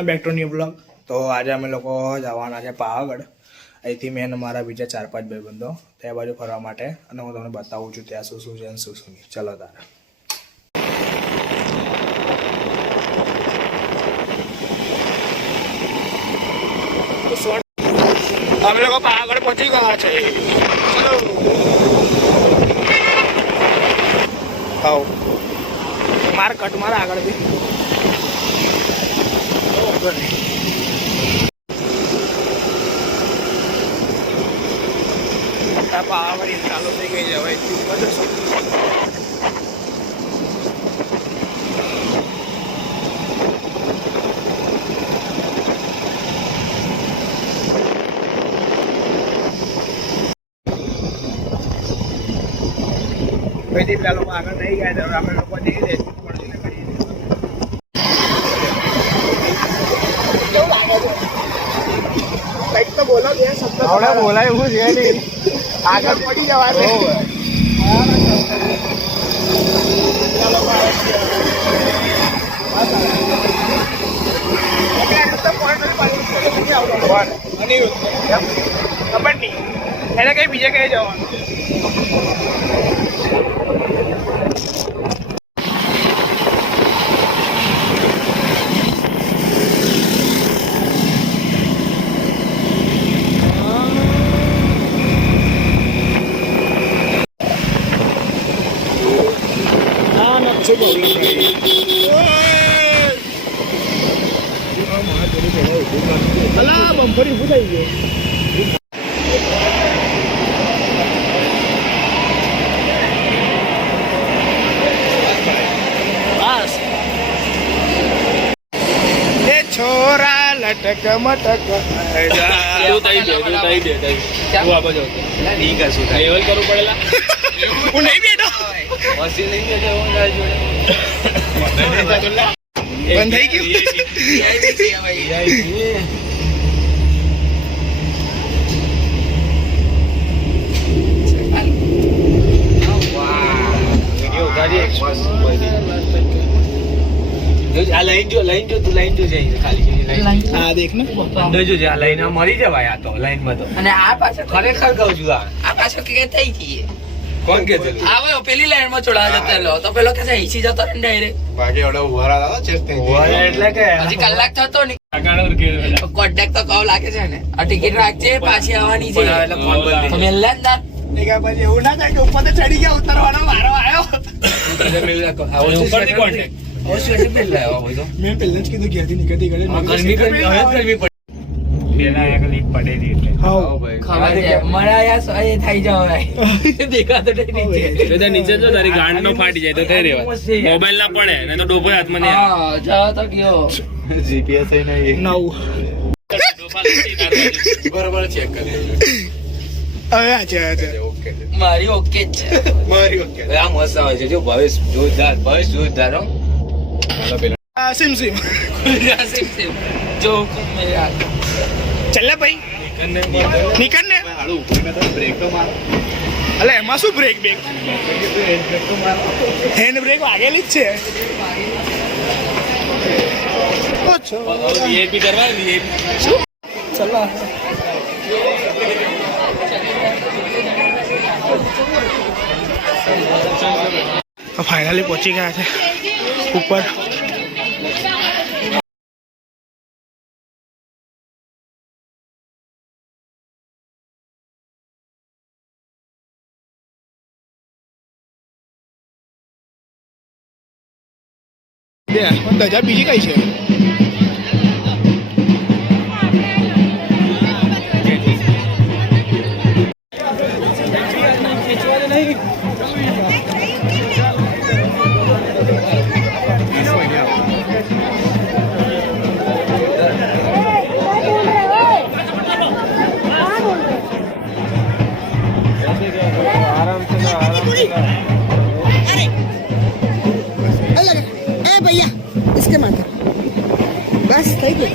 Welcome back to new blog. તો આજે અમે લોકો જવાના છે પાવાગઢ. અહીંથી મેં મારા બીજા 4-5 ભાઈબંધો ત્યાં બાજુ ફરવા માટે, અને હું તમને બતાવું છું ત્યાં શું શું છે અને શું શું નહીં. ચલો તારે અમે લોકો પાવાગઢ પહોંચી ગયા છે. ચલો આવ માર કટ માર આગળ બી પાવાગઢ ચાલુ થઈ ગઈ છે. હવે ઉપર જશો. પછી પેલા લોકો આગળ નહીં ગયા છે. અમે લોકો જઈએ છીએ. કંઈક તો બોલો કે શબ્દ બોલાય એવું છે નહીં. આગળ પડી જવાનું. ખબર નહીં એને કઈ બીજે કઈ જવાનું. અલા બમ્પરી ઉભું થઈ ગયું. બસ એ છોરા લટક મટક લેવલ કરવું પડેલા. હું નહીં બેઠો. બંધ થઈ ગયું. આ લાઈન જો તું લાઈન જો જઈ ખાલી હા દેખ ને અંદર જો આ લાઈન મરી જવાય. આ તો લાઈન માં તો અને આ પાછળ ખરેખર કહું છું આ પાછળ કે થઈ ગઈ. કોણ કે આવે પેલી લાઈન માં ચોડા જતા લો તો પેલો કે ઈસી જતો ને ડાયરેક્ટ બાકી ઓડો ઉભરા હતા ચેસ્ટ એટલે કે હજી કલાક થતો ને કોન્ટેક્ટ તો કહો લાગે છે ને. આ ટિકિટ રાખજે પાછી આવવાની છે એટલે ફોન બંધ તમે લેનદાર પછી એવું ના થાય કે ઉપર તો ચડી ગયા ઉતરવાનો વારો આવ્યો. ઉપરથી કોન્ટેક્ટ મેં પહેલા જ કીધું ઘેરથી નીકળતી ઘરે ગરમી પેલા એક લીક પડેલી એટલે હા ખબર છે મળાયા એ થઈ જાવ દેખાતો નીચે નીચે જો તારી ગાંડ નો ફાટી જાય તો થઈ રહેવા મોબાઈલ ના પડે ને તો ડોફો હાથમાં નહીં આવે. હા જાવ તો ગયો જીપીએસ નહીં નવ બરોબર ચેક કરી હવે આ છે ઓકે મારી ઓકે જ છે. મારી ઓકે આ મસ્ત આવે છે જો ભવેશ જોરદાર હો. સિમ સિમ જો મેરા ચાલે ભાઈ નીકળ ને. બ્રેક તો માર અલે એમાં શું બ્રેક બેક હેન્ડ બ્રેક વાગેલી જ છે. વીઆઈપી કરવા ચલો ફાઇનલી પહોંચી ગયા છે ઉપર. ધજા બીજી કઈ છે? भैया इसके माथे बस થઈ ગયું.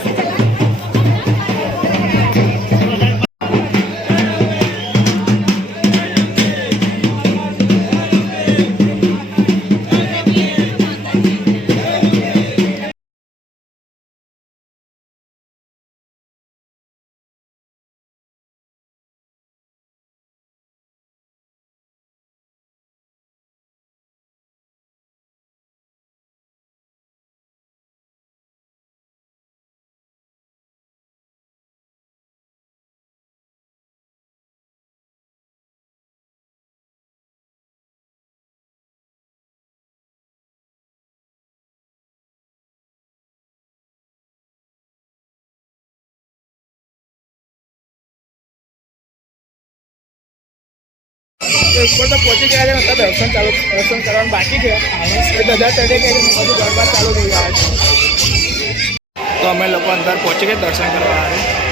ઉપર તો પહોંચી ગયા છે ને અત્યારે દર્શન કરવાનું બાકી છે એ બધા ચડે કે બધું ગરબા ચાલુ થઈ ગયા છે તો અમે લોકો અંદર પહોંચી ગયા દર્શન કરવા.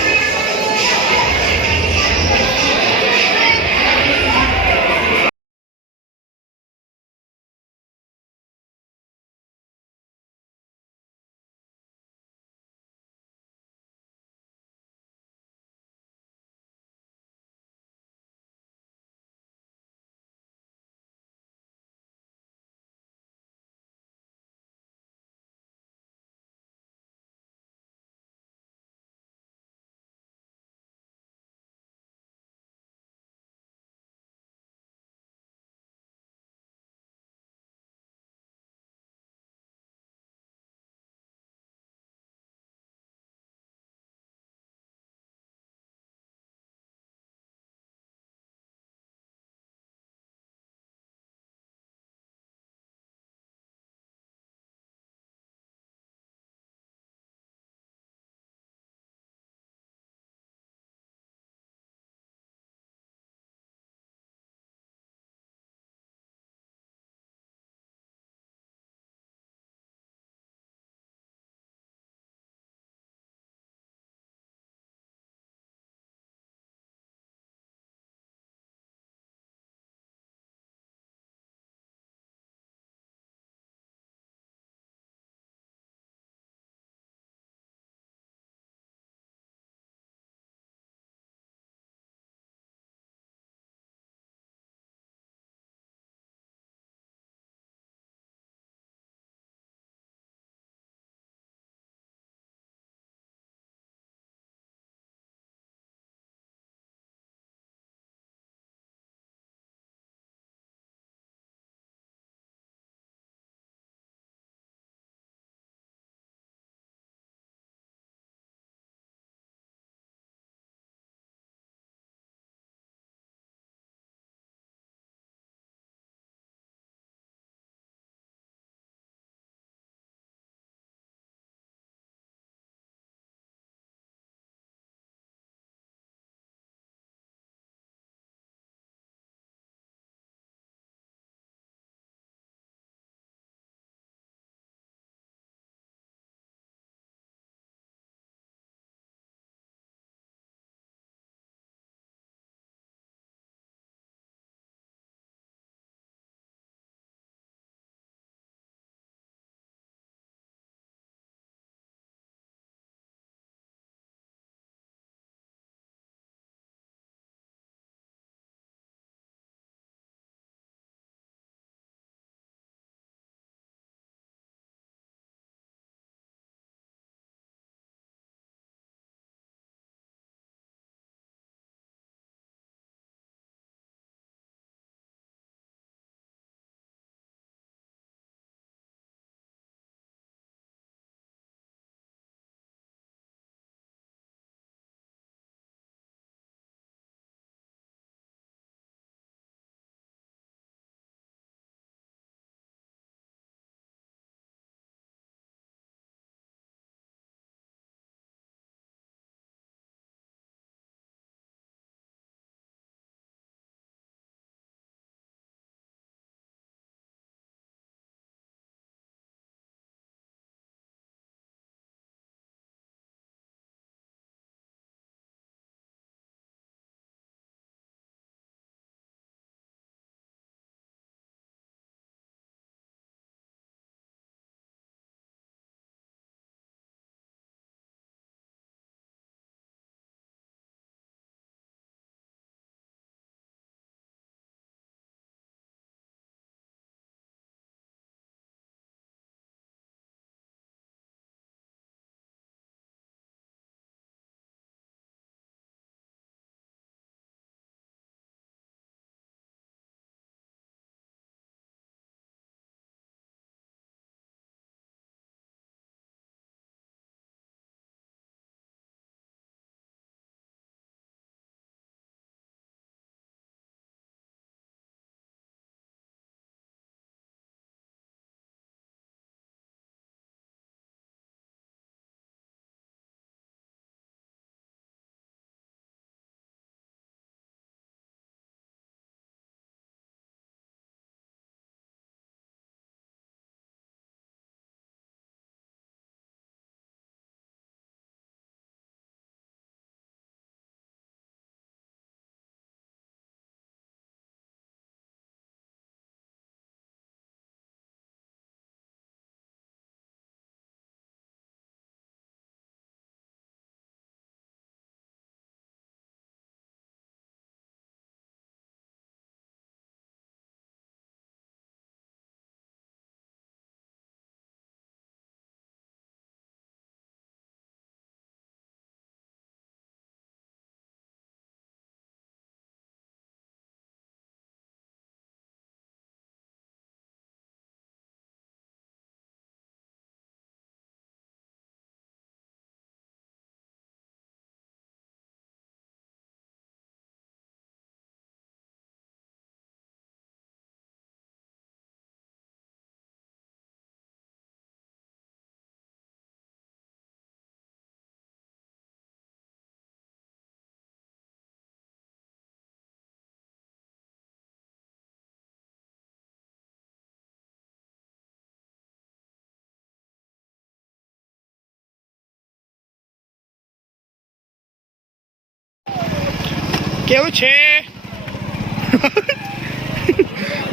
કેવું છે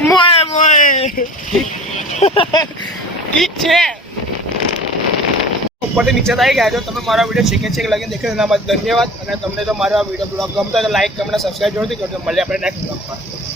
મોય મોય ઠીક છે ઉપરથી નીચે આવી ગયા છો તમે મારા વિડીયો શીખે છે લાગીને દેખો એના માટે ધન્યવાદ અને તમને જો મારા વિડીયો બ્લોગ ગમતો હોય તો લાઈક કમેન્ટ સબસ્ક્રાઈબ જરૂરથી કરજો મળીએ આપણે નેક્સ્ટ બ્લોગમાં